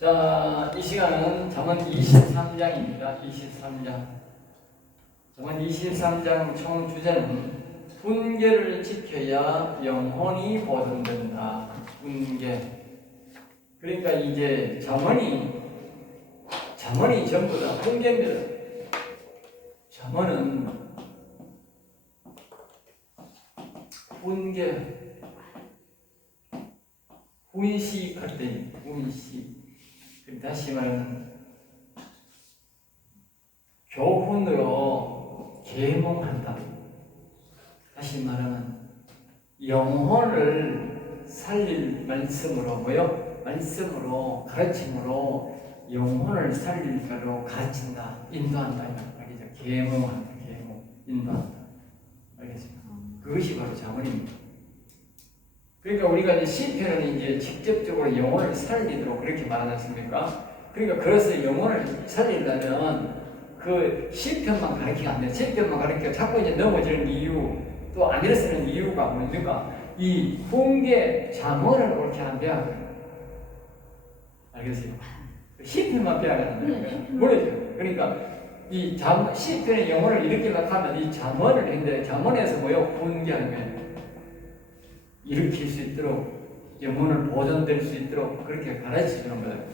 자, 이 시간은 잠언 23장입니다. 23장. 잠언 23장 총 주제는 훈계를 지켜야 영혼이 보존된다. 훈계. 그러니까 이제 잠언이 전부 다 훈계입니다. 잠언은 훈계. 훈시할 때 훈시. 다시 말하면 교훈으로 계몽한다. 다시 말하면 영혼을 살릴 말씀으로 말씀으로 가르침으로 영혼을 살릴 대로 가르친다. 인도한다. 알겠죠? 계몽한다. 인도한다. 알겠습니까? 그것이 바로 잠언입니다. 그러니까 우리가 이제 시편은 이제 직접적으로 영혼을 살리도록 그렇게 말하지 않습니까? 그러니까 그래서 영혼을 살리려면 그 시편만 가르치면 안 돼. 시편만 가르치고 자꾸 이제 넘어지는 이유, 또 안 일어서는 이유가 뭡니까? 이 훈계 잠언을 옳게 안 배워요. 알겠어요? 시편만 배워야 하는 거예요. 모르죠? 그러니까 이 시편의 영혼을 일으키려고 하면 이 잠언을 했는데 잠언에서 훈계하는 거예요. 일으킬 수 있도록 영혼을 보존될 수 있도록 그렇게 가르치는 거예요.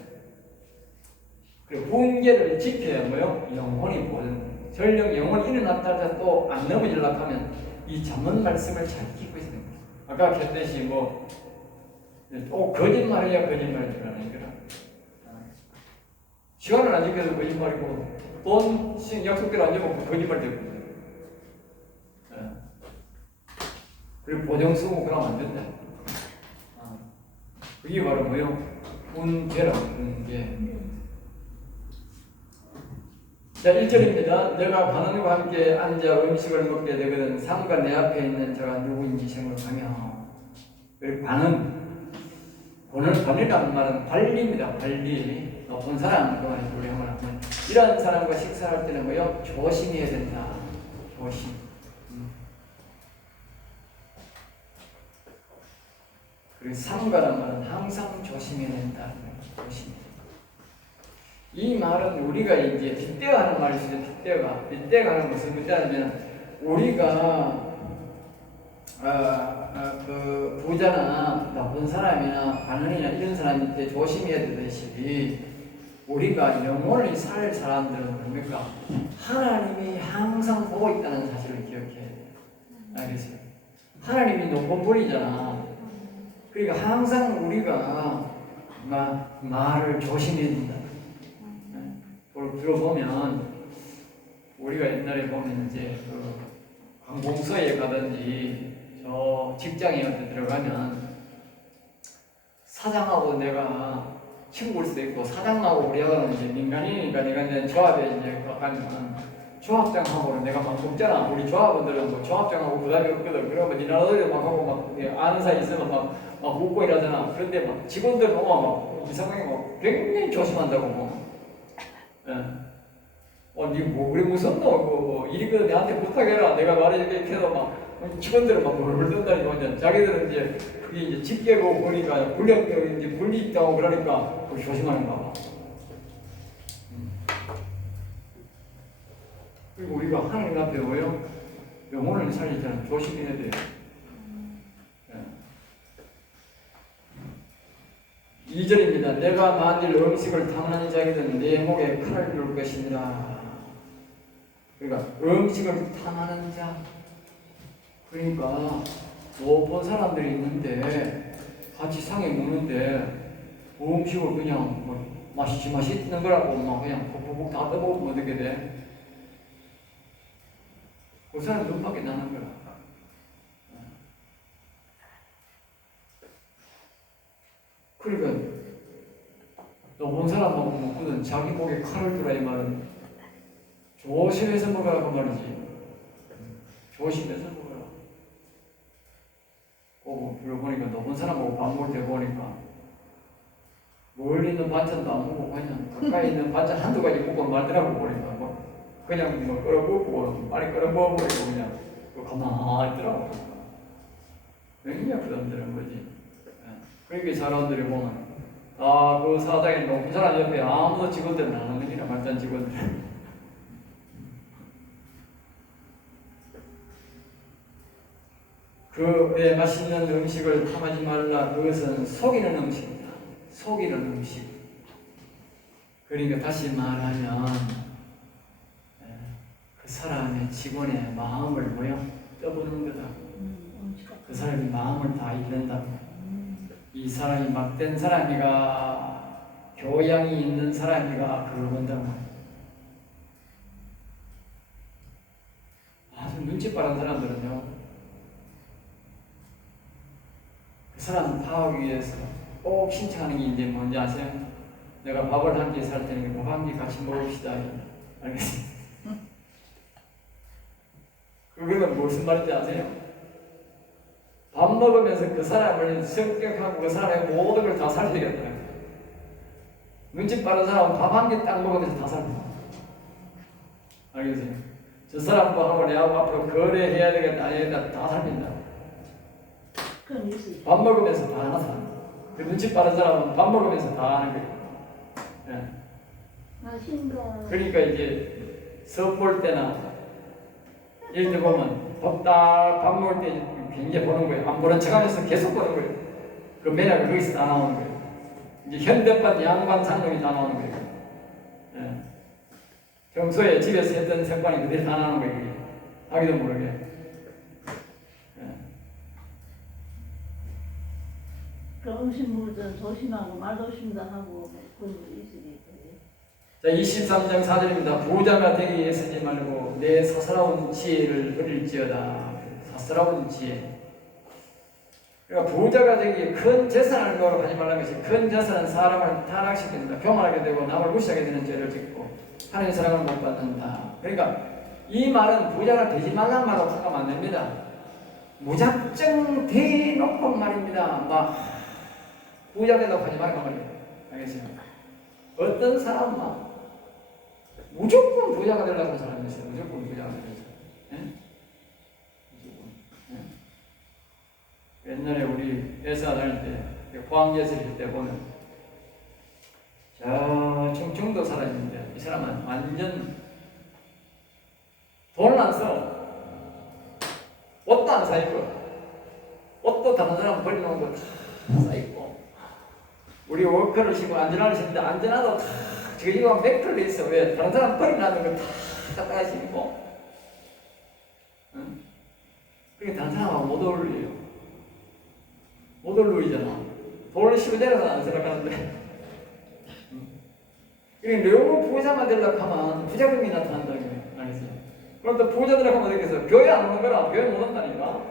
그리고 훈계를 지켜야 영혼이 보존. 전령 영혼이 일어났다 또 안 넘어지려고 하면 이 잠언 말씀을 잘 지키고 있는 거예요. 아까 했듯이 또 거짓말이야 거짓말인 줄 아는 거라. 시간을 안 지켜도 거짓말이고 돈 약속대로 안 지키고 거짓말 되고. 그리고 보정 쓰고 그러면 안 된다. 그게 바로 훈계라고 훈계. 자, 1절입니다. 내가 관원과 함께 앉아 음식을 먹게 되거든 삼가 내 앞에 있는 자가 누구인지 생각하며. 그리고 관이라는 말은 관리입니다. 관리. 높은 사람, 그 말이 우리 한번 하면 이런 사람과 식사할 때는 조심해야 된다. 조심. 그리고 삼가란 말은 항상 조심해야 된다. 조심. 이 말은 우리가 이제 빗대어 하는 말이 있어요. 빗대어 하는 것은 뭐냐면 우리가 그 부자나 나쁜 사람이나 반언이나 이런 사람한테 조심해야 되듯이 우리가 영혼을 살 사람들은 뭡니까? 하나님이 항상 보고 있다는 사실을 기억해야 돼요. 알겠어요? 하나님이 높은 분이잖아. 그러니까 항상 우리가 말을 조심해야 된다. 그걸 들어보면 우리가 옛날에 보면 이제 그 관공서에 가든지 저 직장에 어디 들어가면 사장하고 내가 친구일 수도 있고 사장하고 우리하고는 이제 민간인이니까 내가 이제 조합에 이제 가면 조합장하고는 내가 막 먹잖아. 우리 조합원들은 조합장하고 부담이 없거든. 그러면 니나들이 막 하고 막 아는 사이 있으면 막 웃고 이러잖아. 그런데 막 직원들 오면 막 이상하게 굉장히 조심한다고 니 그래 무섭노? 이거 내한테 부탁해라. 내가 말해줄게 해도 막 직원들은 막 벌벌 떤다니까 완전 자기들은 이제 그게 이제 직계고 보니까 분리 있다고 그러니까 조심하는가 봐. 그리고 우리가 하나님 앞에 영혼을 살릴 때는 조심해야 돼요. 2절입니다. 내가 만일 음식을 탐하는 자이든 내 목에 칼을 둘 것이니라. 그러니까 음식을 탐하는 자. 그러니까 본 사람들이 있는데 같이 상에 먹는데 음식을 그냥 맛있는 거라고 그냥 푹푹 다 떠먹으면 어떻게 돼? 그 사람 눈밖에 나는 거야. 그러니까 본 사람하고 먹거든 자기 목에 칼을 두라 이 말은 조심해서 먹으라고 말이지. 조심해서 먹으라. 들어보니까 본 사람하고 밥 먹을 때 보니까 멀리 있는 반찬도 안 먹고 그냥 가까이 있는 반찬 한두 가지 먹고 말더라고. 보니까 그냥 끓여먹고 빨리 끓여먹어버리고 그냥 가만히 있더라고. 굉장히 부담되는 거지. 그러니까 사람들이 보면 그 그 사장이 높은 사람 옆에 아무도 직원들은 안 하는 게라 말단 직원들. 그에 맛있는 음식을 탐하지 말라. 그것은 속이는 음식이다. 속이는 음식. 그러니까 다시 말하면 그 사람의 직원의 마음을 뭐요? 떠보는 거다. 그 사람이 마음을 다 잃는다. 이 사람이 막된 사람이가 교양이 있는 사람이가 그걸 본다고. 아주 눈치 빠른 사람들은요, 그 사람 파악하기 위해서 꼭 신청하는 게 이제 뭔지 아세요? 내가 밥을 한 끼 살 테니까 밥 한 끼 같이 먹읍시다. 알겠습니까? 그거는 무슨 말인지 아세요? 밥 먹으면서 그 사람을 성격하고 그 사람의 모든 걸 다 살피겠다. 눈치 빠른 사람은 밥 한 개 딱 먹으면서 다 살펴. 알겠어요? 저 사람하고 내하고 앞으로 거래해야 되겠다, 아니다, 다 살핀다. 밥 먹으면서 다 하나 사는 거예요. 그 눈치 빠른 사람은 밥 먹으면서 다 하는 거예요. 네. 그러니까 이제 수업 볼 때나 이럴 때 보면 밥 먹을 때 굉장히 보는 거예요. 안 보는 척 하면서 계속 보는 거예요. 그 매너가 거기서 다 나오는 거예요. 이제 현대판 양반 상놈이 다 나오는 거예요. 예. 평소에 집에서 했던 생활이 그대로 다 나오는 거예요. 하기도 모르게. 예. 그 음식 먹을 때는 조심하고 말조심도 하고 그런 거 있으니. 자, 23장 4절입니다. 부자가 되기 위해 쓰지 말고 내 사사로운 지혜를 버릴지어다. 사사로운 지혜. 그러니까 부자가 되기 위해 큰 재산을 노력하지 말라는 것이, 큰 재산은 사람을 타락시킨다. 교만하게 되고 남을 무시하게 되는 죄를 짓고 하나님의 사랑을 못 받는다. 그러니까 이 말은 부자가 되지 말라는 말로 생각하면 안 됩니다. 무작정 대놓고 말입니다. 막 부자 되려고 하지 말라고 말이에요. 알겠습니까? 어떤 사람은 무조건 부자가 되려고 하는 사람이 있어요. 무조건 부자가 되려고. 예? 무조건. 예. 옛날에 우리 회사 다닐 때, 포항예술일 때 보면, 저 충청도 사람인데, 이 사람은 완전 돈을 안 써. 옷도 안 사입고, 옷도 다른 사람 버리는 거 다 사입고, 우리 워커를 신고 안전화를 신는데 안전화도 다 저기가 맥걸려 있어. 왜? 다른 사람 버리라는 거 다 갖다가 신고. 응? 그게 다른 사람하고 못 어울려요. 못 어울리잖아. 돈을 쉬고 내려서 안 생각하는데. 그러니까 너무 부자만 되려고 하면 부자금이 나타난다는 거예요. 알겠어요? 그런데 부자 되려고 하면 어떻게 해서 교회 안 오는 거라. 교회 못 온다니까.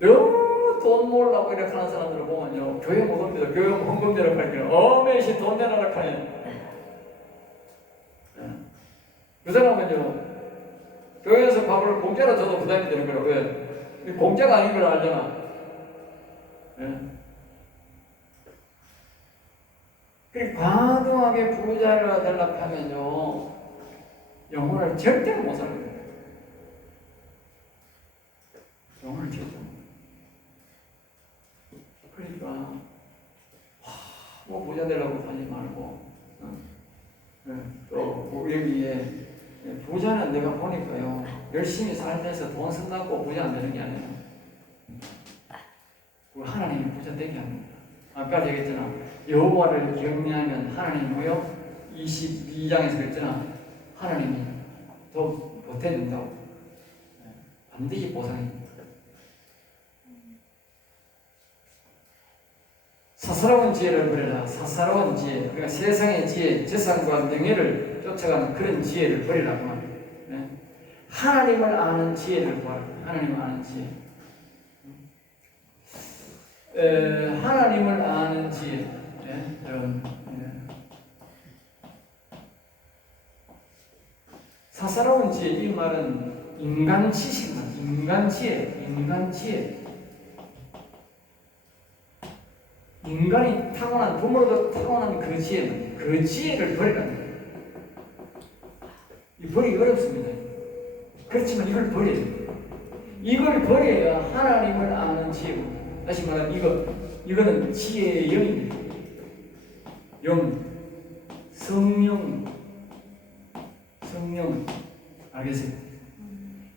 너무 돈 모으려고 이렇게 하는 사람들을 보면요, 교회 못 옵니다. 교회 헌금 내라고 할게요. 어메이시 돈 내라고 하네. 그 사람은요, 교회에서 밥을 공짜로 줘도 부담이 되는 거라고. 왜? 공짜가 아닌 걸 알잖아. 그 과도하게 부자가 되려고 하면요, 영혼을 절대로 못 살게 돼요. 영혼을 절대 못. 그러니까 뭐 부자 되려고 하지 말고, 또 여기에 부자는 내가 보니까요, 열심히 살면서 돈 쓴다고 부자 안 되는 게 아니에요. 하나님이 부자 되게 합니다. 아까 얘기했잖아. 여호와를 경외하면 하나님 뭐요? 22장에서 그랬잖아. 하나님이 더 보태준다고. 반드시 보상입니다. 사사로운 지혜를 버려라. 사사로운 지혜. 그러니까 세상의 지혜, 재산과 명예를 쫓아가는 그런 지혜를 버리라고 말이에요. 네? 하나님을 아는 지혜를 구하라. 하나님을 아는 지혜. 하나님을 아는 지혜. 네? 여러분, 사사로운 지혜, 이 말은 인간 지식만, 인간 지혜, 인간 지혜. 인간이 타고난, 부모로도 타고난 그 지혜는, 그 지혜를 버리라는 거예요. 이 버리기 어렵습니다. 그렇지만 이걸 버려야 돼요. 이걸 버려야 하나님을 아는 지혜고, 다시 말하면 이거는 지혜의 영입니다. 영, 성령, 알겠어요?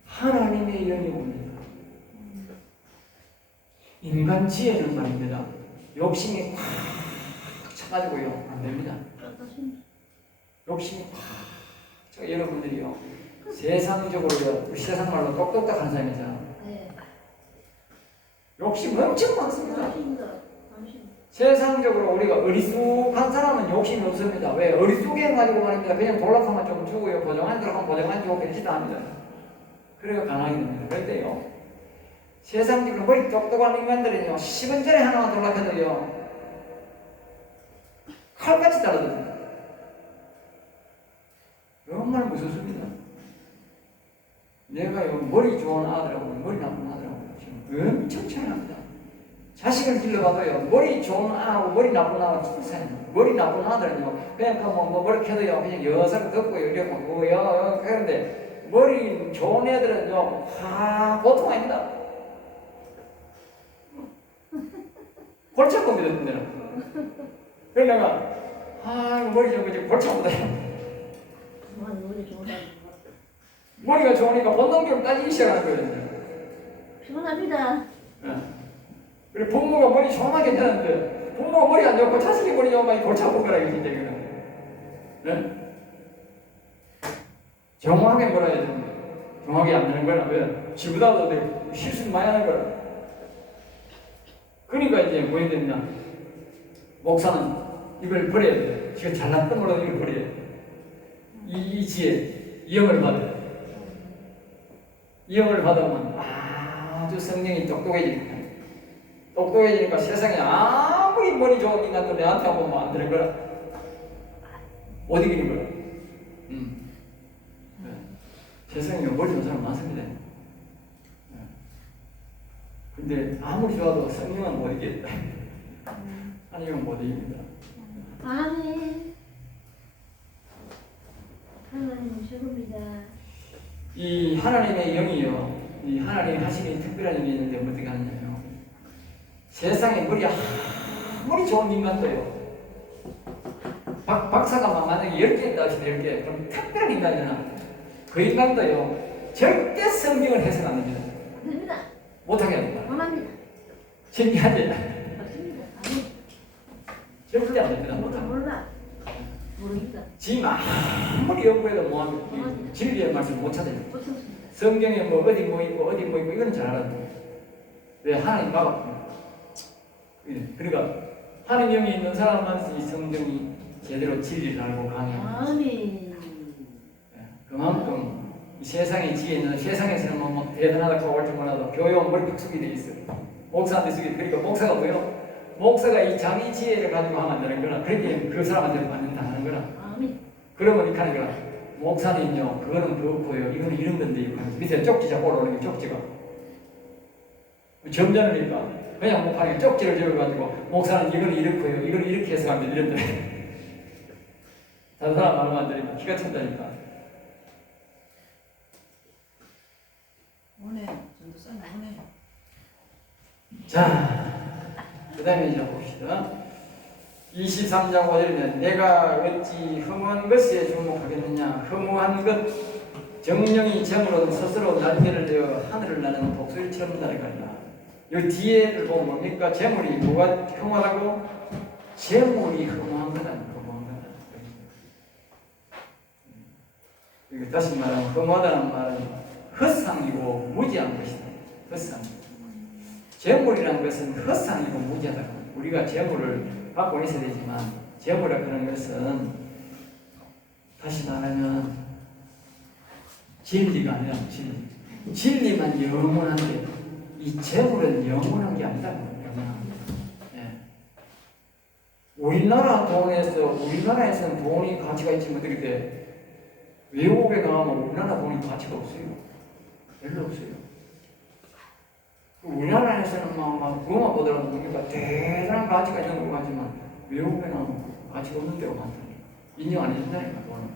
하나님의 영이 옵니다. 인간 지혜는 말입니다. 욕심이 꽉 차가지고요, 안 됩니다. 욕심이 꽉 차. 여러분들이요, 세상적으로요, 세상 말로 똑똑똑한 사람이잖아. 네. 욕심 엄청 많습니다. 세상적으로 우리가 어리숙한 사람은 욕심이 없습니다. 왜? 어리숙해 가지고 말입니다. 그냥 돌락하면 좀 주고요, 보정한 들어가면 보정한 주고 그러지도 않습니다. 그래가 가난하게 됩니다. 그런데요, 세상적으로 머리 똑똑한 인간들은요, 10원 전에 하나만 돌락해도요, 칼같이 따라듭니다. 정말 무섭습니다. 내가요, 머리 좋은 아들하고 머리 나쁜 아들하고 지금 엄청 차이납니다. 자식을 길러봐도요, 머리 좋은 아하고 머리 나쁜 아하고 진짜 차이납니다. 머리 나쁜 아들은요, 그냥 머리 켜도요, 그냥 여사를 덮고요, 이러고, 그런데 머리 좋은 애들은요, 보통 아닙니다. 골치 아픕니다, 근데는. 그래서 내가, 머리 좋은 거지, 골치 아프다. 머리가 좋으니까 본능적으로 따지기 시작하는 거예요. 피곤합니다. 그래, 부모가 머리 좋으면 괜찮은데, 부모가 머리 안 좋고 자식이 머리 좋으면 골치 아픈 거라, 이거 진짜, 이거는. 네? 정확하게 뭐라 해야 됩니다. 정확하게 안 되는 거라. 왜? 지보다도 실수를 많이 하는 거라. 그러니까 이제 뭐 해야 됩니다. 목사는 이걸 버려야 돼. 지금 잘난 뜸으로 이걸 버려야 돼. 이 지혜, 이 영을 받아야 돼. 이 영을 받으면 아주 성령이 똑똑해집니다. 똑똑해지니까 세상에 아무리 머리 좋은 인간도 내한테 하면 안 되는 거라. 못 이기는 거라. 네. 세상에 머리 좋은 사람 많습니다. 네. 근데 아무리 좋아도 성령은 못 이기겠다. 하나님은 못 이깁니다. 아멘. 하나님은 최고입니다. 이 하나님의 영이요, 이 하나님이 하시는 특별한 일이 있는데 어떻게 하느냐요. 세상에 머리 아무리 좋은 인간도요, 박사가 만약에 10개 있다 하시면 10개, 그럼 특별한 인간이잖아. 그 인간도요, 절대 성경을 해서는 안 됩니다. 안 됩니다. 못하게 합니다. 원합니다. 신기하지? 맞습니다. 아멘. 절대 안 됩니다. 못합니다. 몰라. 모릅니다. 지금 아무리 연구해도 뭐합니까? 진리의 말씀 못 찾아요. 못 찾습니다. 성경에 뭐 어디 뭐 있고 어디 뭐 있고 이거는 잘 알아요. 왜? 하나님 막았고. 그러니까 하나님 영이 있는 사람만 이 성경이 제대로 진리를 알고 강해요. 아멘. 그만큼 이 세상의 지혜 있는, 세상에서는 뭐 대단하다 하고 할지 몰라도 교회원 머리 숙이 돼 있어요. 목사한테 숙이. 그러니까 목사가 뭐예요? 목사가 이 자기 지혜를 가지고 하면 안 되는 거라. 그렇게 그 사람한테 받는다 하는 거라. 아멘. 그러면 이렇게 하는 거라. 목사님요, 그거는 그렇고요, 이거는 이런 건데, 이거 밑에 쪽지 잡고 올라오는 게 쪽지가 점잖으니까 그냥 목사님이 쪽지를 적어가지고 목사는 이거는 이렇고요, 이거는 이렇게 해서 하면 이런데 다른 사람 말하면 안 되니까 기가 찬다니까. 오네. 전도사님 오네. 자, 그 다음에 이제 봅시다. 23장 5절에는 내가 어찌 허무한 것에 주목하겠느냐. 허무한 것, 정령이 재물은 스스로 날개를 내어 하늘을 나는 독수리처럼 날아간다. 이 뒤에를 보면 뭡니까? 재물이 뭐가 혐오하다고? 재물이 허무한 거다. 허무한 거다. 이거 다시 말하면 허무하다는 말은 헛상이고 무지한 것이다. 헛상. 재물이라는 것은 헛상이고 무지하다. 우리가 재물을 갖고 있어야 되지만 재물이라고 하는 것은 다시 말하면 진리가 아니라 진리. 진리만 영원한데 이 재물은 영원한 게 아니다. 예. 우리나라에서는 돈이 가치가 있지만 어떻게 돼? 외국에 가면 우리나라 돈이 가치가 없어요. 별로 없어요. 우리나라에서는 막 그것만 보더라도 보니까 대단한 가치가 있는 것 같지만 외국에는 가치가 없는 데가 많다니까. 인정 안 해준다니까, 돈은.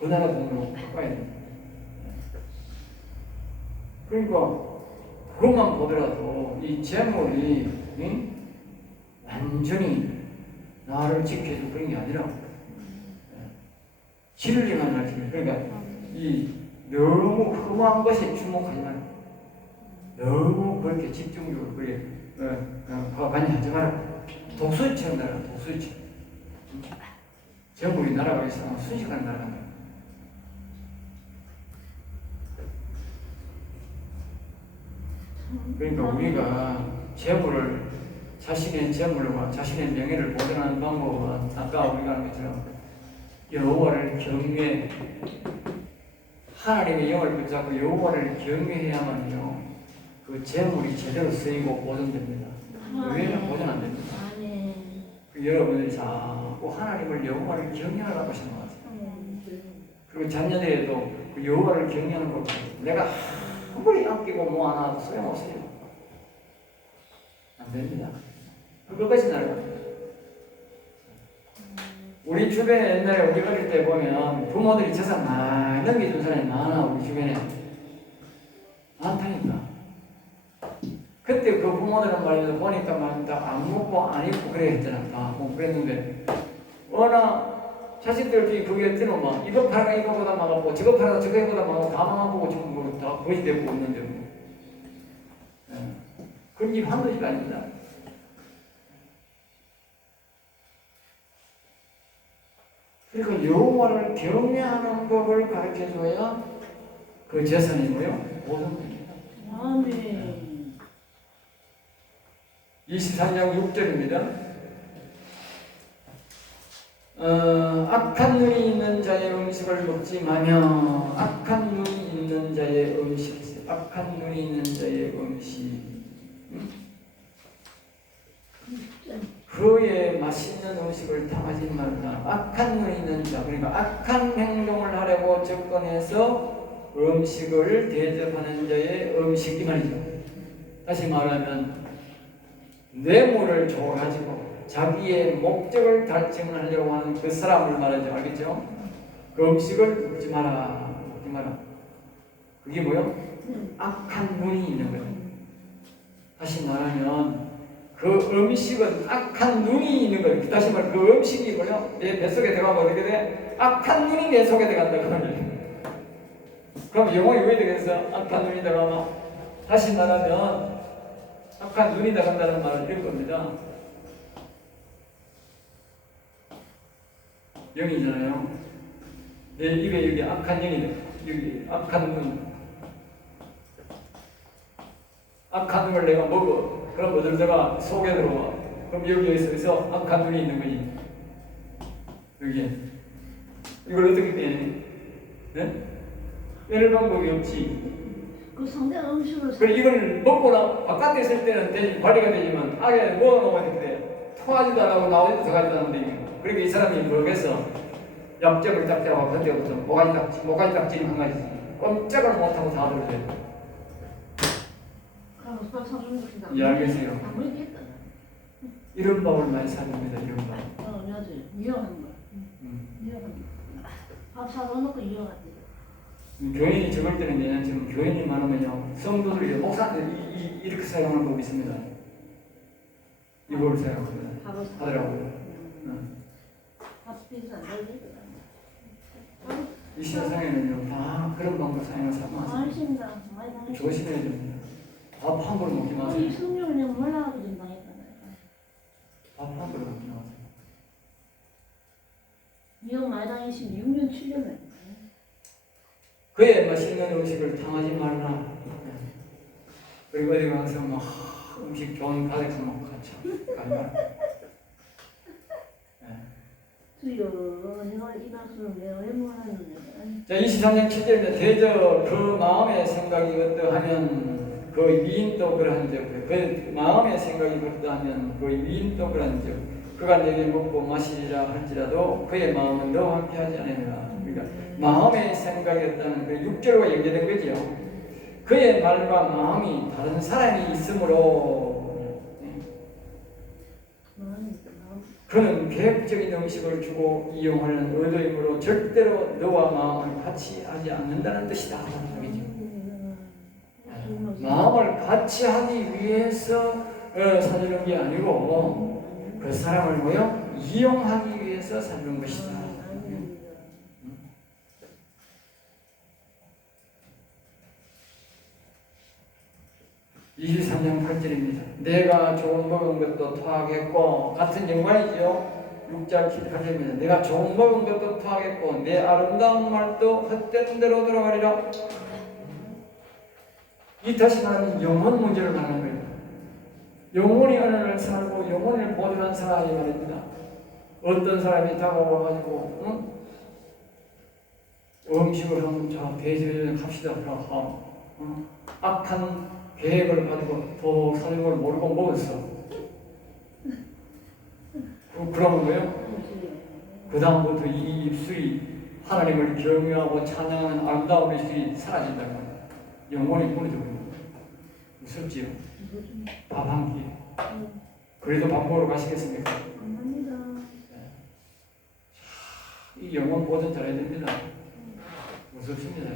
그 나라 돈으로 바꿔야 돼. 그러니까 그것만 보더라도 이 재물이 완전히 나를 지켜주고 그런 게 아니라 진리만 가르치는. 그러니까 이 너무 흠한 것에 주목하지 말고 너무 그렇게 집중적으로 그렇게 많이 하지 말고 독수리처럼 날아가. 독수리처럼 전국이 날아가기 시작하면 순식간에 날아간다. 그러니까 우리가 재물을 자신의 재물과 자신의 명예를 보존하는 방법은 아까 우리가 한 것처럼 여호와를 경외, 하나님의 영을 붙잡고 여호와를 경외해야만요 그 재물이 제대로 쓰이고 보존됩니다. 외에는 보존 안 됩니다. 그 여러분들이 자꾸 하나님을 여호와를 경외하라고 생각하세요. 그리고 자녀들에도 그 여호와를 경외하는 걸 내가 아무리 아끼고 뭐 하나 소용없어요. 안 됩니다. 그것까지 날아갑니다. 우리 주변에 옛날에 우리 어릴 때 보면 부모들이 재산 많이 넘겨준 사람이 많아. 우리 주변에 많다니까. 그때 그 부모들은 말이죠 보니까 막 안 먹고 안 입고 그래 했잖아. 다 뭐 그랬는데 워낙 자식들이 그게 뜨면 이거 팔아 이거보다 망하고 저거 팔아 저거 보다 망하고 다 망하고 지금 뭐 다 거의 되고 있는데 뭐. 그런 게 한두 일 아닙니다. 그러니까 여호와를 경외하는 법을 가르쳐줘야 그 재산이 뭐요? 보존됩니다. 아멘. 23장 6절입니다. 악한 눈이 있는 자의 음식을 먹지 마며 악한 눈이 있는 자의 음식, 악한 눈이 있는 자의 음식, 그의 맛있는 음식을 탐하지 말라. 악한 눈이 있는 자, 그러니까 악한 행동을 하려고 접근해서 음식을 대접하는 자의 음식이 말이죠. 다시 말하면 뇌물을 줘가지고 자기의 목적을 달성하려고 하는 그 사람을 말하죠. 알겠죠? 그 음식을 먹지 마라. 먹지 마라. 그게 뭐요? 악한 눈이 있는 거예요. 다시 말하면 그 음식은 악한 눈이 있는 거예요. 다시 말하면 그 음식이 뭐요? 내 뱃속에 들어가면 어떻게 돼? 악한 눈이 내 속에 들어간다고 말이에요. 그럼 영혼이 왜 되겠어? 악한 눈이 들어가면 다시 말하면 악한 눈이 들어간다는 말은 이런 겁니다. 영이잖아요. 내 입에 여기 악한 영이 여기 악한 눈, 악한 눈을 내가 먹어. 그럼 어딜 들어가? 속에 들어와. 그럼 여기에 있어 악한 눈이 있는 거지. 여기에. 이걸 어떻게 빼니? 네? 빼낼 방법이 없지. 그 상대 음식을 그래 이걸 먹고 나 바깥에 있을 때는 되지, 관리가 되지만 안에 넣어놓으면 돼. 통하지도 안 하고 나오지도 들어가지도 않는데. 그러니까 이 사람이 모르겠어. 약점을 딱 잡아서 그때부터 모가지 딱지를 한 가지. 꼼짝을 못하고 다 들어줘요. 예, 알겠어요. 이런 법을 많이 사줍니다. 이런 법. 맞아요. 이용하는 거. 이용하는 거. 밥 사놓고 이용하지. 교인이 적을 때는 지금 교인이 많으면요 성도들이 목사들이 이렇게 사용하는 법이 있습니다. 이 법을 사용합니다. 하더라고요. 이 세상에는요 다 그런 방법 사용해서 하면 조심해야 됩니다. 밥 함부로 먹지 마세요. 성령을 내가 몰라가지고 좀 당했잖아요. 밥 함부로 먹지 마세요. 이용 많이 당했으면 6년 7년을. 그의 맛있는 음식을 탐하지 말라. 그리고 어디 가서 뭐 음식 좋은 가게에서 뭐 같이 가지 말라. 주여, 내가 이 말씀을 왜 못하는데? 자, 23장 7절입니다. 대저 그 마음의 생각이 어떠하면 그 위인도 그러한즉, 그 마음의 생각이 어떠하면 그 위인도 그러한즉, 그가 내게 먹고 마시리라 할지라도 그의 마음은 너와 함께하지 않으리라. 그러니까 마음의 생각이 어떠하면 그 6절과 연계된 거죠. 그의 말과 마음이 다른 사람이 있으므로 그는 계획적인 음식을 주고 이용하는 의도이므로 절대로 너와 마음을 같이 하지 않는다는 뜻이다. 마음을 같이 하기 위해서 사주는 게 아니고 그 사람을 뭐요? 이용하기 위해서 사는 것이다. 아닙니다. 23장 8절입니다. 내가 좋은 먹은 것도 토하겠고, 같은 연관이죠. 6장 8절입니다. 내가 좋은 먹은 것도 토하겠고 내 아름다운 말도 헛된 대로 돌아가리라. 이 다시 말하면 영혼 문제를 말하는 거예요. 영혼이 어느 날 살고 영혼을 보존한 사람이 말입니다. 어떤 사람이 다가와가지고 음식을 한번 대접해 갑시다. 악한 계획을 가지고 더 사는 걸 모르고 먹었어. 그러면 뭐예요? 그 다음부터 이 입술이 하나님을 경외하고 찬양하는 아름다운 입술이 사라진다는 거예요. 영혼이 무너져버립니다. 무섭지요? 밥 한 끼. 그래도 밥 먹으러 가시겠습니까? 감사합니다. 이 영혼 보존 잘해야 됩니다. 무섭습니다.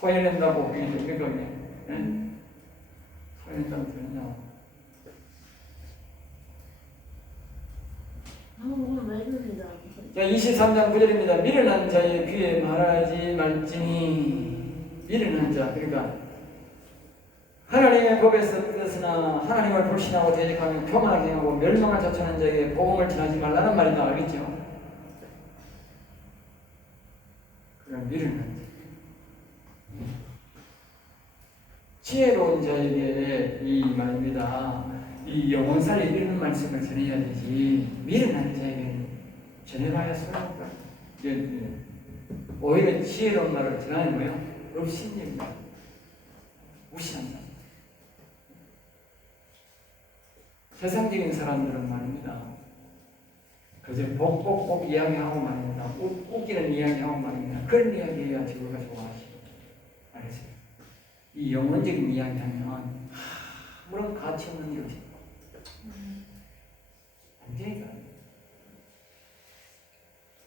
토해낸다고 그게 됩니까? 토해낸다고 되느냐? 오늘 왜 그러냐? 자, 23장 9절입니다. 미련한 자의 귀에 말하지 말지니. 미련한 자, 그러니까 하나님의 법에서 뜻으나 하나님을 불신하고 대적하며 교만하게 하고 멸망을 자초하는 자에게 복음을 전하지 말라는 말이다. 알겠죠? 그럼 미련한 자. 지혜로운 자에게 이 말입니다. 이 영혼 살리는 말씀을 전해야 되지. 미련한 자에게는 전해봐야 소용없다. 오히려 지혜로운 말을 전하는 거예요. 업신입니다. 무시한다. 세상적인 사람들은 말입니다. 그저 복복복 이야기하고 말입니다. 웃기는 이야기하고 말입니다. 그런 이야기해야 지구가 좋아하시고. 알겠어요? 이 영혼적인 이야기하면 아무런 가치 없는 일이지. 안 되니까.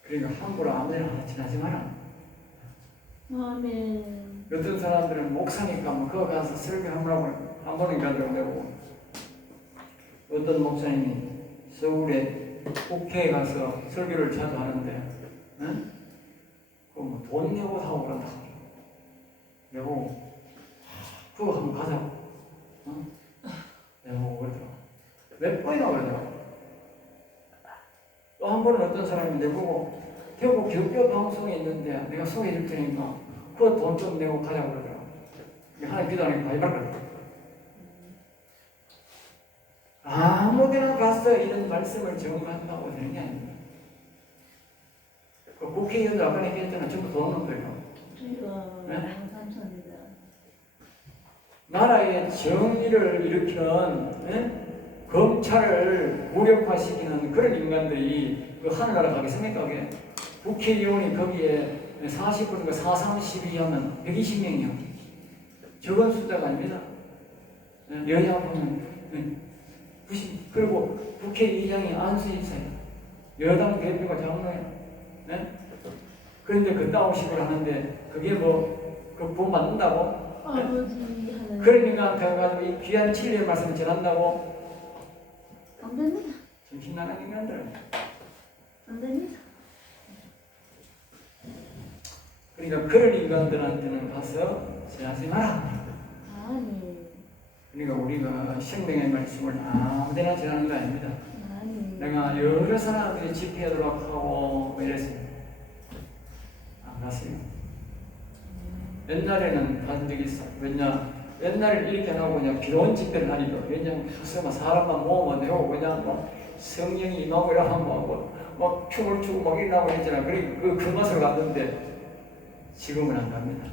그러니까 함부로 아무데나 지나지 마라. 아멘. 어떤 사람들은 목사니까 뭐 그거 가서 설교하라고 한 번에 가더라고. 어떤 목사님이 서울에 국회에 가서 설교를 자주 하는데, 응? 그럼 돈 내고 하고 그런다. 내고 그거 한번 가자고. 응? 내고 그러더라고. 몇 번이나 그러더라고. 또 한 번은 어떤 사람이 내보고 대구 기독교 방송에 있는데 내가 소개해 줄 테니까 그거 돈 좀 내고 가자고 그러더라고. 하나님 기도하니까 가지 말라. 아무데나 가서 이런 말씀을 전한다고 되는 게 아닙니다. 그 국회의원들 아까 얘기했잖아. 전부 돈 없는 거예요. 저희가 네? 삼천입니다. 나라의 정의를 일으키는 검찰을 무력화시키는 그런 인간들이 그 하늘나라 가겠습니까? 그게? 국회의원이 거기에 40%인가 4, 32 하면 120명이요. 적은 숫자가 아닙니다. 여야 보면 90. 그리고 국회의장이 안수입사예요. 여당 대표가 장로예요. 그런데 그따위 식으로 하는데 그게 그 본 받는다고? 아버지 하는. 그러니까 가가지고 이 귀한 진리의 말씀을 전한다고? 안 됩니다. 정신나간 인간들. 안 됩니다. 그러니까 그런 인간들한테는 가서 전하지 마라. 아니. 그러니까 우리가 생명의 말씀을 아무데나 전하는 거 아닙니다. 아니. 내가 여러 사람들이 집회하도록 하고 이랬어요. 안 갔어요. 옛날에는 간 적이 있어. 왜냐? 옛날에 이렇게 하고 그냥 비로운 집회를 하니까 그냥 가서 사람만 모으면 되고 그냥 성령이 임하고 이러면 막 춤을 추고 막 이러고 했잖아. 그러니까 그 맛을 갔는데 지금은 안 갑니다.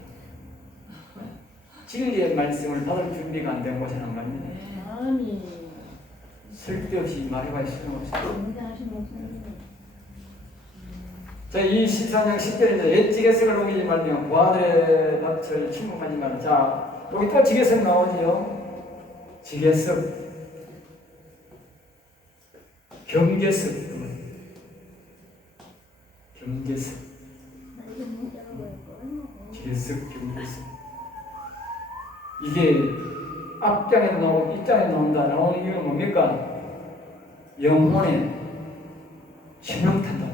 진리의 말씀을 받을 준비가 안 된 곳에는 안 갑니다. 아니. 쓸데없이 말해봐야 소용없어요. 굉장하신 목사님. 자, 이 14장 10절인데 옛 지게석을 옮기지 말며 부하들의 밭을 침묵하지 마라. 자, 여기 또 지게석 나오지요. 지게석, 경계석, 경계석, 지게석, 경계석. 이게 앞장에 나오고 뒷장에 나온다. 나오는 이유는 뭡니까? 영혼의 신명탄다.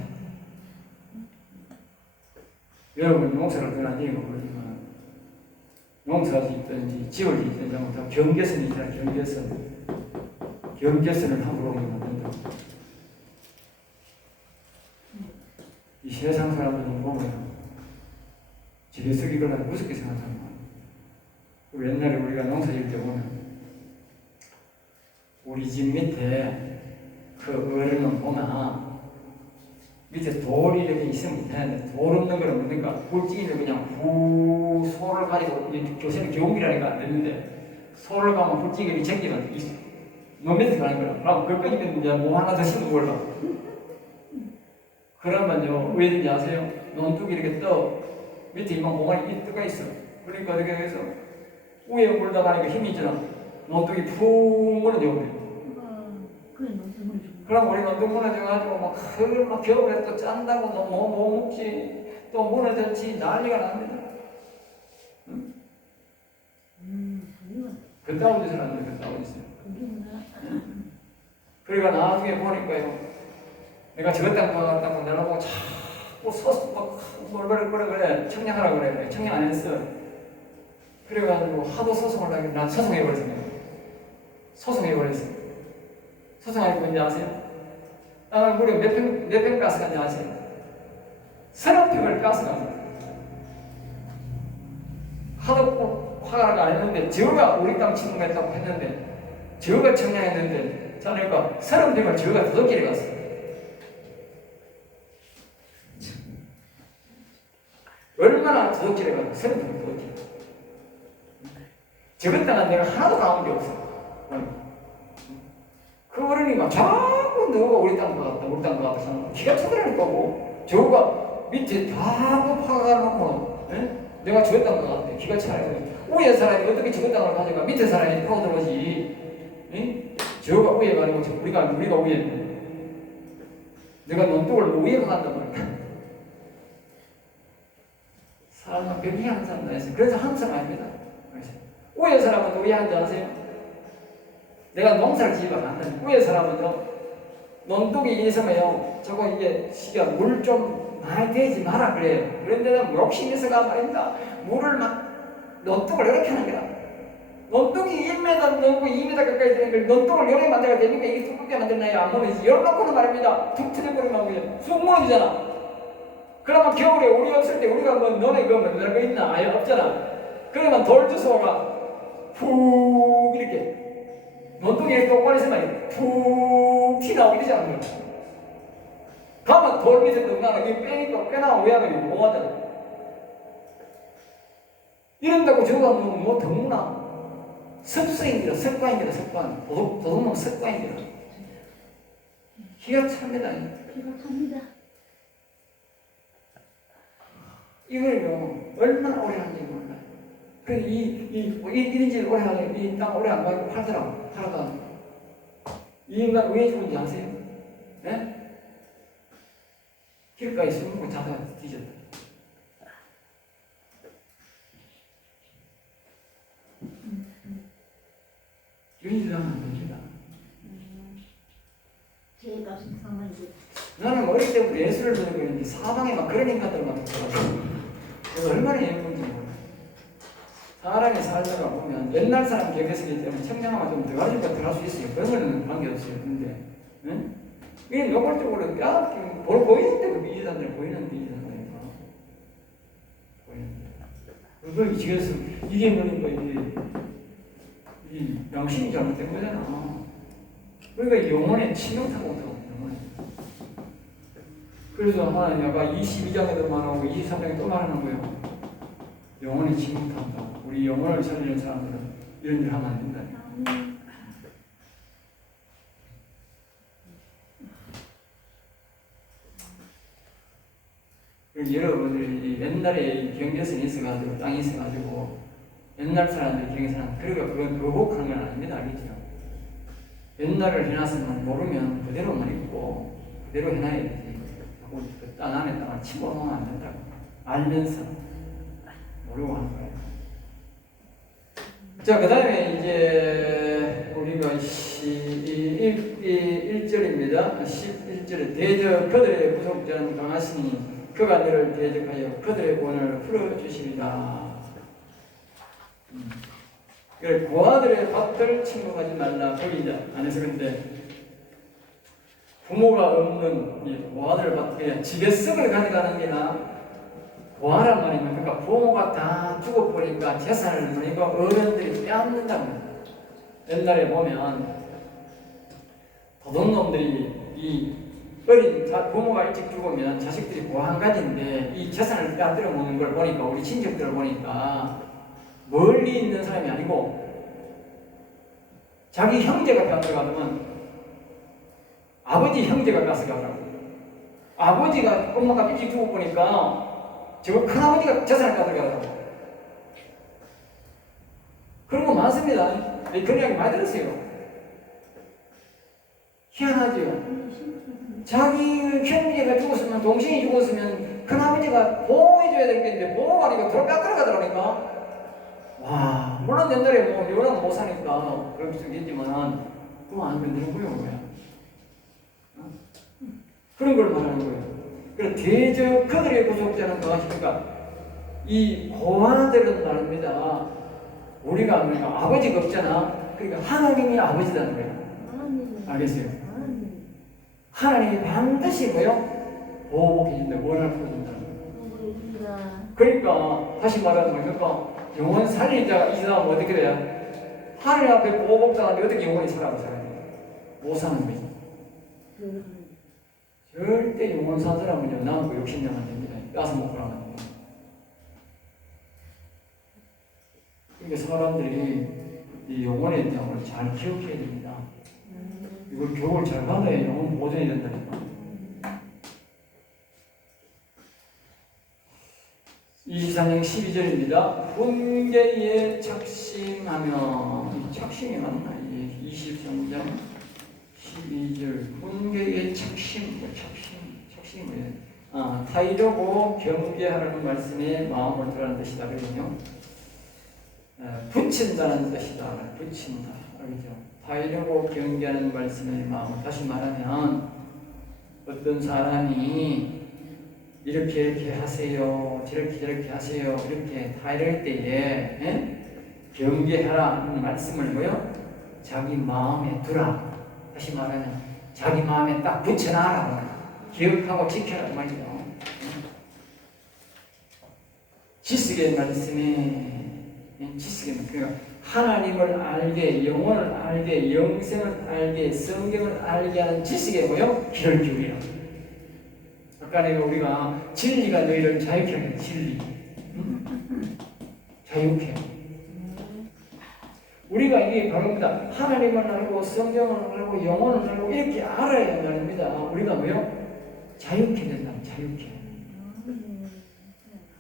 여러분 농사를 떠난 이유가 뭐지만 농사를 짓든지 지을 짓든지 다 경계선이 있잖아. 경계선을 함부로 오면 안 된다. 이 세상 사람들은 보면 집에서 이걸 무섭게 생각하는 거야. 옛날에 우리가 농사 지을 때 보면 우리 집 밑에 그 어른은 보면 밑에 돌이 이렇게 있으면 되는데 돌 없는 거는 뭡니까? 굴찌기를 그냥 후 소를 가지고 교세는 교훈이라니까 안 되는데 소를 가면 굴찌기를 챙기면 너 밑에 가는 거야. 그럼 그 끄집으면 이제 뭐 하나 더 심는 몰라. 그러면요 왜든지 아세요? 논둑이 이렇게 떠 밑에 이만 공간이 밑에 떠가 있어. 그러니까 어떻게 해서 위에 물다 가니까 힘이 있잖아. 논둑이 푹 무너져 버려. 그래 무슨 물 좀. 그럼 우리 논둑 무너져가지고 막 겨울에 또 짠다고 뭐 먹지 또 무너졌지 난리가 납니다. 응? 그따위 짓을 안 돼. 그따위 짓을. 그러니까 나중에 보니까요. 내가 저 땅 가갔다고 내려보고 자꾸 서서 막 그래 청량하라 그래. 청량 안 했어. 그래가지고 하도 소송을 하길래 난 소송해버렸습니다. 소송해버렸어요. 소송하니까 뭔지 아세요? 땅을 무려 몇 평 가스간지 아세요? 30평을 가스가 하도 화가 나가 했는데 저가 우리 땅 침공했다고 했는데 저가 청량했는데 자네가 30평을 저가 더덕길에 갔어요. 얼마나 더덕길에 가서 30평을 더덕길에 저것 땅은 내가 하나도 가온 게 없어. 그 어른이 막 자꾸 너가 우리 땅 가갔다 우리 땅 가갔다 하는 거 기가 쳐들어갈 거고 저가 밑에 다 파가 놓고 내가 저 땅 가갔대 기가 차요. 위에 사람이 어떻게 저 땅을 가져가 밑에 사람이 파고 들어오지. 저가 위에 가지고 우리가 위에 내가 논둑을 위에 가간단 말이야. 사람은 별이 항상 나있어요. 그래서 항상 아닙니다. 위에 사람은 왜 하는지 아세요? 내가 농사를 지으러 갔는데 위에 사람은요 논둑이 있으면요 저거 이게 시기가 물 좀 많이 대지 마라 그래요. 그런데 욕심이 있어가 말입니다. 물을 막 논둑을 이렇게 하는 거야. 논둑이 1m 넘고 2m 가까이 되는 걸 논둑을 이렇게 만들어야 되니까 이게 두껍게 만들나요? 안 무너지지. 열놓고는 말입니다. 툭 터져버리면 그냥 쑥 무너지잖아. 그러면 겨울에 우리 없을 때 우리가 뭐 너네 그거 만들 거 있나? 아예 없잖아. 그러면 돌 주소가 푹 이렇게 논둑이 이렇게 똑바로 있으면 푹 튀나오게 되지 않는 거야. 가면 돌 밑에 넣으면 이게 빼니까 빼나오고 왜냐면 뭐하잖아. 이런다고 저가 뭐 더구나 습성인기라 습관인기라 습관 도둑놈 습관인기라 기가 찹니다. 기가 찹니다. 이걸요 얼마나 오래 하는지 몰라요. 그래서 이런 짓 오래 하는 이 땅 오래 안 가고 팔다가 이 인간 왜 죽은지 아세요? 예? 길가에 술 먹고 자다가 뒤졌다. 이런 짓 하면 안 됩니다. 제가 식상한 게 나는 어릴 때부터 예술을 배우고 있는데 사방에 막 그런 인간들만 붙어가지고 내가 얼마나 예쁜지 몰라요. 사람이 살다가 보면 옛날 사람 기억했기 때문에 청량하면 좀 들어가질 거 들어갈 수 있어요. 그런 거는 관계없어요. 근데 응? 이게 노골적으로 야 보이는데 그 미지단들 보이는 미지단들이니까 보이는데 그걸 지어서 이게 뭐니까 이 양심이 잘못된 거잖아. 그러니까 영혼에 치명타가 오더라고. 그래서 하나님 아까 22장에도 말하고 23장에 또 말하는 거예요. 영혼이 치명타한다. 우리 영혼을 살리는 사람들은 이런 일 하면 안 된다. 여러분들이 옛날에 경계선이 있어가지고 땅이 있어가지고 옛날 사람들이 경계선 그러니까 그건 거복하는 건 아닙니다. 알겠죠? 옛날을 해놨으면 모르면 그대로만 있고 그대로 해놔야 되지. 그 땅 안에 땅을 치고 놓으면 안 된다고 알면서 모르고 하는 거예요. 자, 그 다음에 이제 우리가 1절입니다. 11절에 대적 그들의 구속자는 강하시니 그가 너를 대적하여 그들의 권을 풀어주시리라. 그래, 고아들의 밭을 침범하지 말라. 거기 이제 안에서 근데 부모가 없는 이 고아들 밭, 그냥 집에 썩을 가져가는 게나 고아란 말이면, 그러니까 부모가 다 죽어버리니까 재산을 보니까 어른들이 빼앗는다는 거예요. 옛날에 보면 도둑놈들이 이 어린 부모가 일찍 죽으면 자식들이 고아 가지인데 이 재산을 빼앗들어 먹는 걸 보니까, 우리 친척들을 보니까 멀리 있는 사람이 아니고 자기 형제가 빼앗들어가면 아버지 형제가 빼앗어가더라고요. 아버지가 엄마가 일찍 죽어보니까 저 큰아버지가 재산을 빼앗어가더라고요. 그런 거 많습니다. 그런 이야기 많이 들었어요. 희한하지요. 자기 형제가 죽었으면, 동생이 죽었으면 큰아버지가 보호해줘야 되겠는데 보호가 아니고 빼앗들어가더라니까. 와, 물론 옛날에 뭐 요랑 못 사니까 그럴 수도 있겠지만 그거 안 건드는 거예요, 뭐야. 그런 걸 말하는 거예요. 그래서 대적 그들의 구속자는 강하시니까 이 고아들은 말입니다. 우리가 아버지가 없잖아. 그러니까 하나님이 아버지라는 거예요. 알겠어요? 하나님이 반드시 뭐요? 보호해준다, 원을 풀어준다는 거예요. 그러니까 다시 말하면 그러니까 영원 살리자 이 사람은 어떻게 돼요? 하나님 앞에 보호복당하는데 어떻게 영원히 살아요? 못 사는 거지. 절대 영원 산 사람은요, 남고 욕심내면 안 됩니다. 뺏어 먹고 나면 안 됩니다. 그러니까 사람들이 이 영혼에 대한 걸 잘 기억해야 됩니다. 이걸 교육을 잘 받아야 영혼 보존이 된다니까. 24장 12절입니다. 훈계에 착심하며, 착심이 맞나? 23장 12절 훈계에 착심이 뭐예요? 타이르고 경계하라는 말씀에 마음을 들라는 뜻이다. 그러군요. 붙인다는 뜻이다. 붙인다. 알겠죠? 타이르고 경계하는 말씀의 마음을, 다시 말하면 어떤 사람이 이렇게 하세요, 저렇게 하세요, 이렇게 다 이럴 때에 경계하라 하는 말씀을 뭐요? 자기 마음에 두라. 다시 말하면 자기 마음에 딱 붙여놔라. 기억하고 지켜라 말이죠. 지식의 말씀에, 그러니까 하나님을 알게, 영혼을 알게, 영생을 알게, 성경을 알게 하는 지식에 뭐요? 귀를 기울이라. 아까 내가 우리가 진리가 너희를 자유케 하는 진리. 자유케. 우리가 이게 바로입니다. 하나님을 알고 성경을 알고 영혼을 알고 이렇게 알아야 말입니다. 우리가 뭐요? 자유케 된다. 자유케.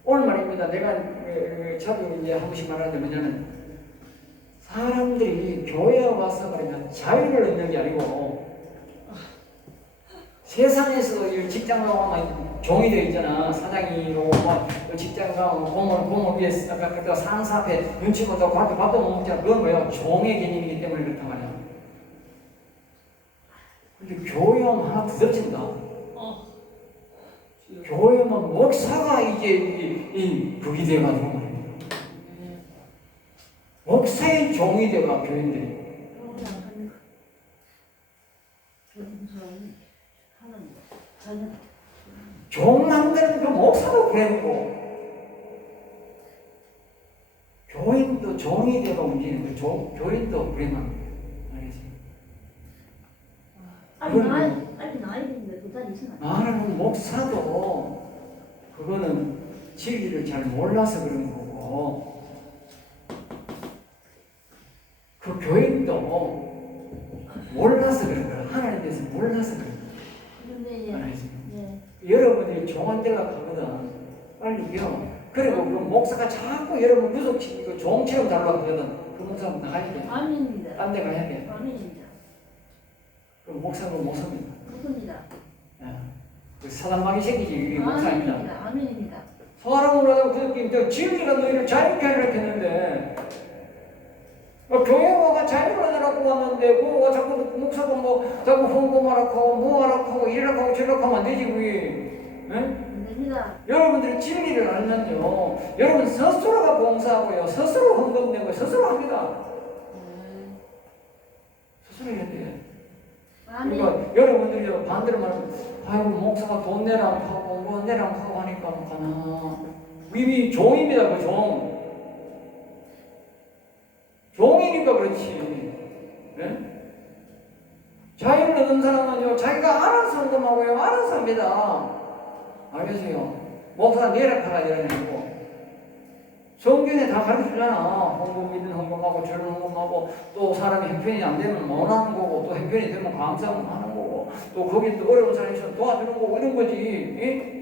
오늘 말입니다. 내가 자주 이제 한 번씩 말하는데 뭐냐면, 사람들이 교회에 와서 말이면 자유를 얻는 게 아니고 세상에서도 직장 가면 종이 되어 있잖아. 사장이고 직장 가면 공을 위해 상사 앞에 눈치 보다고 밥도 못 먹잖아. 그건 뭐야? 종의 개념이기 때문에 그렇단 말이야. 근데 교회하면 하나 더럽진다. 교회만 목사가 이제 그게 돼가지고 말입니다. 목사의 종이 돼가 교인들이. 종남들은 그 목사도 그랬고 교인도 종이 되가 움직이는 그 교인도 그래만 알겠지? 아니 나이인데 두 달 이상. 말하는 목사도 그거는 진리를 잘 몰라서 그런 거고, 그 교인도 몰라서 그런 거야. 하나님에 대해서 몰라서 그런 거야. 알겠지? 여러분이 종한 데가 가거든. 빨리 배워. 그리고 그 목사가 자꾸 여러분 구속시키고 종처럼 달라고 하거든. 그 목사는 나가야 돼. 아멘입니다. 딴 데 가야 돼. 아멘입니다. 그 목사는 목사입니다. 그겁니다. 그 사단마귀 새끼지. 이게 목사입니다. 아멘입니다. 사람으로 하다가 그렇게 진리가 너희를 자유케 하려고 했는데 교회가 자유로워라고 왔는데 뭐 자꾸 목사가 뭐 자꾸 홍보하라고 하고 뭐하라고 하고 이러라고 하고 저러라고 하면 안 되지 그게. 응? 안 됩니다. 여러분들이 진리를 알면요 여러분 스스로가 봉사하고요 스스로 헌금되고 스스로 합니다. 스스로 해야 돼. 아니, 그러니까 여러분들이 반대로 말하면 아이고 목사가 돈 내라고 하고 뭐 내라고 하고 하니까 뭐 가나 이미 종입니다. 그 종. 종이니까 그렇지. 네? 자유를 얻은 사람은요 자기가 알아서 헌금하고요 알아서 합니다. 알겠어요? 목사 내락하라 이러는 거고 성경에 다 가르치잖아. 헌금이든 헌금하고 저런 헌금하고 또 사람이 형편이 안 되면 원하는 거고 또 형편이 되면 감사하는 거고 또 거기 또 어려운 사람이 있으면 도와주는 거고 이런 거지. 예?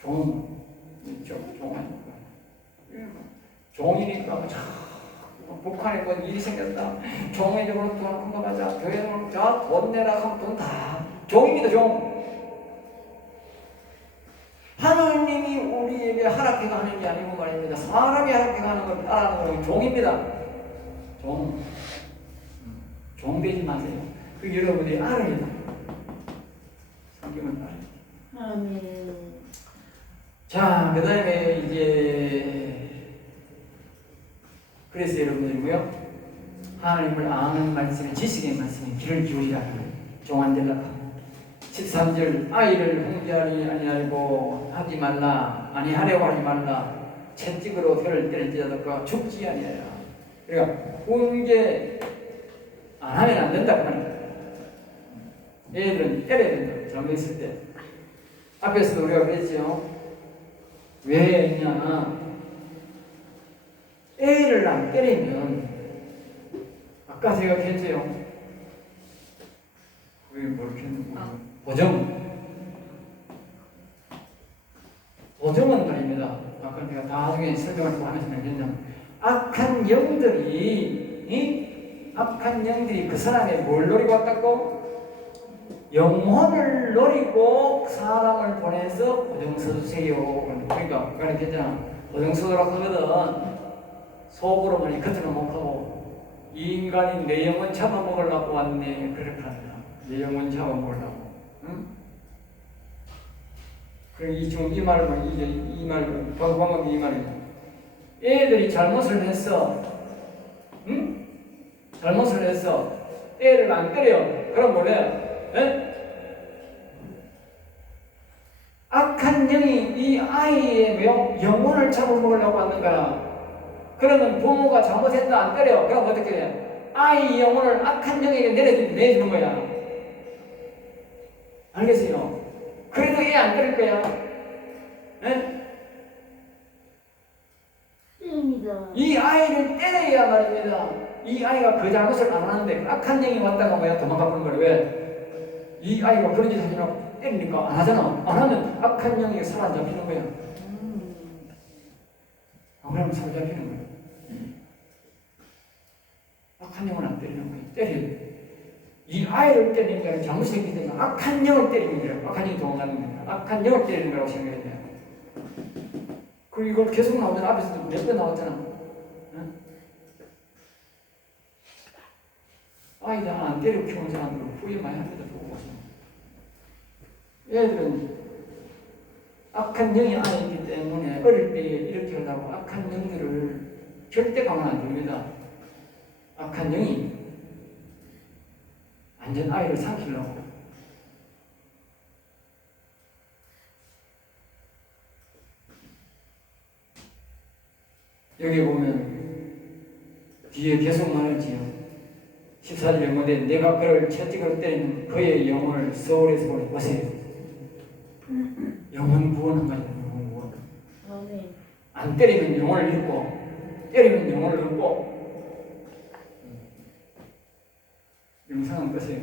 종 있죠. 종이니까. 종이니까 북한에 뭐 일이 생겼다. 종회적으로 돈 헌금하자. 교회적으로 돈 내라 하면 돈 다 종입니다. 종. 하나님이 우리에게 허락해가 하는 게 아니고 말입니다. 사람이 허락해가 하는 걸 따라하는 건 종입니다. 종. 종되지 마세요. 그 여러분이 알아야 돼요. 성경을 알아야 돼요. 아멘. 자, 그 다음에 이제 그래서 여러분들이고요. 하나님을 아는 말씀에 지식의 말씀에 귀를 기울이라. 종안 될라파. 13절 아이를 홍지하니 아니하고 하지 말라 아니하려고 하지 말라 채찍으로 혀를 때릴지라도 죽지 아니하라. 그러니까 훈계 안 하면 안 된다 그 말이야. 애들은 때려야 된다. 잘못했을 때 앞에서도 우리가 그랬죠. 왜냐 애를 안 때리면 아까 제가 했죠. 왜 모르겠는 거예요. 보정은 말입니다. 아까 제가 나중에 설명을 하면서 말했냐면 악한 영들이 그 사람의 뭘 노리고 왔다고? 영혼을 노리고 사람을 보내서 보정 써주세요. 그러니까 그랬잖아. 보정 써주라고 하거든. 속으로만 겉으로 못하고 이 인간이 내 영혼 잡아먹으려고 왔네. 그렇게 한다. 내 영혼 잡아먹으려고. 응? 그리고 지금 이 말은 이제 이 말은 방금 이 말이야. 애들이 잘못을 했어. 응? 잘못을 했어. 애를 안 때려. 그럼 뭐래? 에? 악한 영이 이 아이의 영혼을 잡아먹으려고 하는 거야. 그러면 부모가 잘못했다 안 때려. 그럼 어떻게 해? 아이 영혼을 악한 영에게 내주는 거야. 알겠어요? 그래도 애 안 때릴 거야. 에? 때립니다. 이 아이를 때려야 말입니다. 이 아이가 그 잘못을 안 하는데 악한 영이 왔다가 뭐야 도망가 버는 거야. 왜? 이 아이가 그런 짓 하지라고 때리니까 안 하잖아. 안 하면 악한 영이 사로잡히는 거야. 안 그러면 사로잡히는 거야. 악한 영은 안 때리는 거야. 때려야 돼. 이 아이를 때리는 게 아니라 잘못이 있기 때문에 악한 영을 때리는 거예요. 악한 영이 도망가는 거예요. 악한 영을 때리는 거라고 생각해야 돼요. 그리고 이걸 계속 나오잖아. 앞에서도 몇 번 나왔잖아. 응? 아이들 안 때리고 키우는 사람들은 후회 많이 합니다. 얘들은 악한 영이 안에 있기 때문에 어릴 때 이렇게 하려고 악한 영들을 절대 가만 안 둡니다. 악한 영이 완전 아이를 삼키려고. 여기 보면 뒤에 계속 말하지요. 14절에 뭐데 내가 그를 채찍으로 때리는 그의 영혼을 서울에서 보내보세요. 영혼 구원한 거죠. 영혼 구원. 아멘. 안 때리면 영혼을 잃고 때리면 영혼을 얻고 영상은 끄세요.